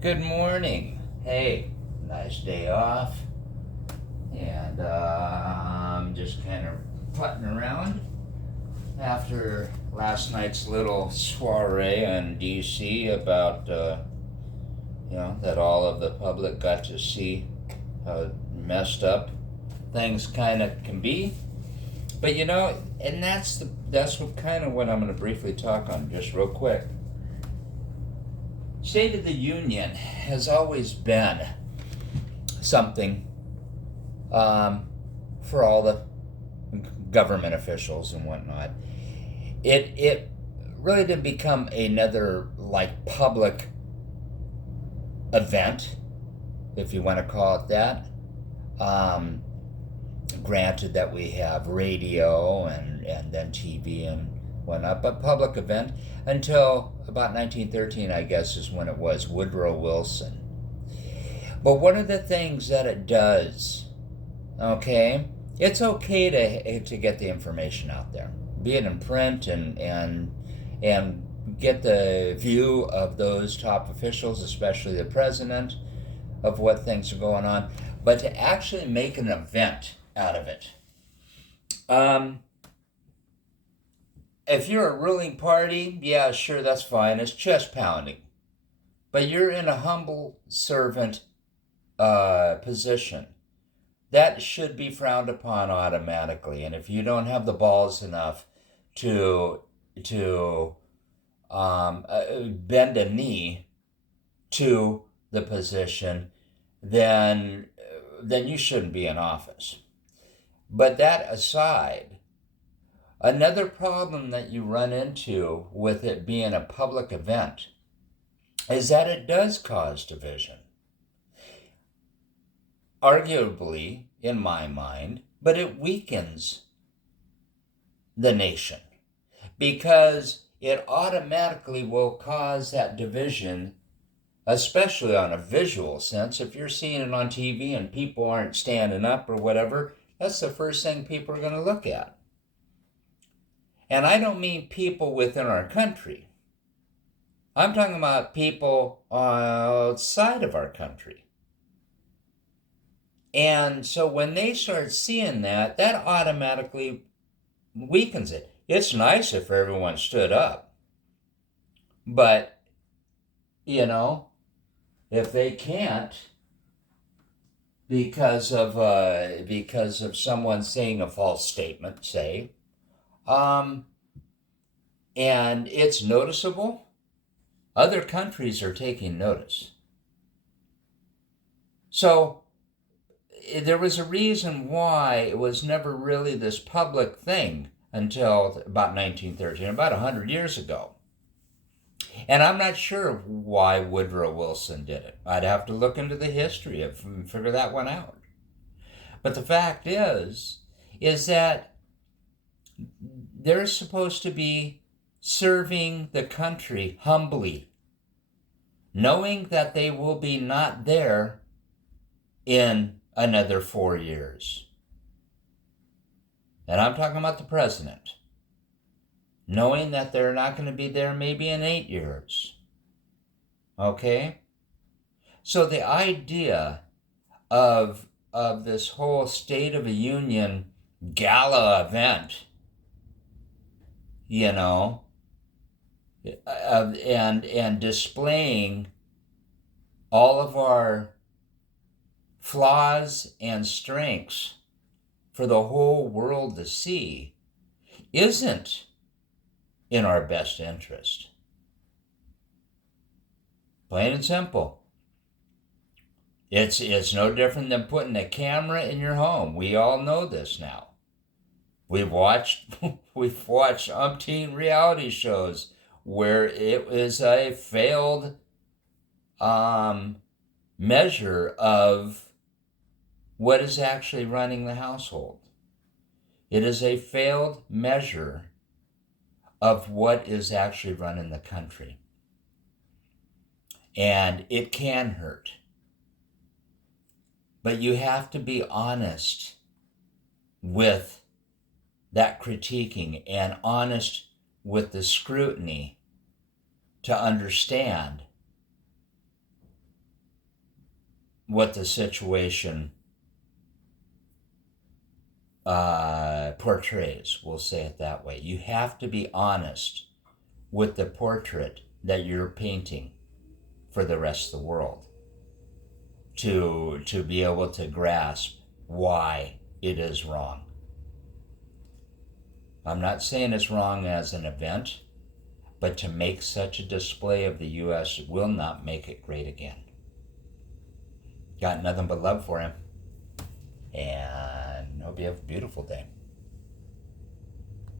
Good morning. Hey, nice day off. And I'm just kind of putting around after last night's little soiree in DC about, that all of the public got to see how messed up things kind of can be. But and that's what kind of what I'm going to briefly talk on just real quick. State of the Union has always been something for all the government officials and whatnot. It really did become another like public event, if you want to call it that. Granted that we have radio and then TV and whatnot, but public event until about 1913, I guess, is when it was Woodrow Wilson. But one of the things that it does, okay, it's okay to get the information out there, be it in print and get the view of those top officials, especially the president, of what things are going on, but to actually make an event out of it. If you're a ruling party, yeah, sure, that's fine. It's chest pounding. But you're in a humble servant position. That should be frowned upon automatically. And if you don't have the balls enough to bend a knee to the position, then you shouldn't be in office. But that aside, another problem that you run into with it being a public event is that it does cause division. Arguably, in my mind, but it weakens the nation because it automatically will cause that division, especially on a visual sense. If you're seeing it on TV and people aren't standing up or whatever, that's the first thing people are going to look at. And I don't mean people within our country. I'm talking about people outside of our country. And so when they start seeing that, that automatically weakens it. It's nice if everyone stood up. But, if they can't because of someone saying a false statement, say, and it's noticeable, other countries are taking notice. So there was a reason why it was never really this public thing until about 1913, about 100 years ago. And I'm not sure why Woodrow Wilson did it. I'd have to look into the history and figure that one out. But the fact is that they're supposed to be serving the country humbly, knowing that they will be not there in another 4 years. And I'm talking about the president. Knowing that they're not going to be there maybe in 8 years. Okay? So the idea of this whole State of the Union gala event, and displaying all of our flaws and strengths for the whole world to see isn't in our best interest. Plain and simple. It's no different than putting a camera in your home. We all know this now. We've watched umpteen reality shows where it is a failed measure of what is actually running the household. It is a failed measure of what is actually running the country. And it can hurt. But you have to be honest with that critiquing and honest with the scrutiny to understand what the situation portrays. We'll say it that way. You have to be honest with the portrait that you're painting for the rest of the world to be able to grasp why it is wrong. I'm not saying it's wrong as an event, but to make such a display of the U.S. will not make it great again. Got nothing but love for him, and hope you have a beautiful day.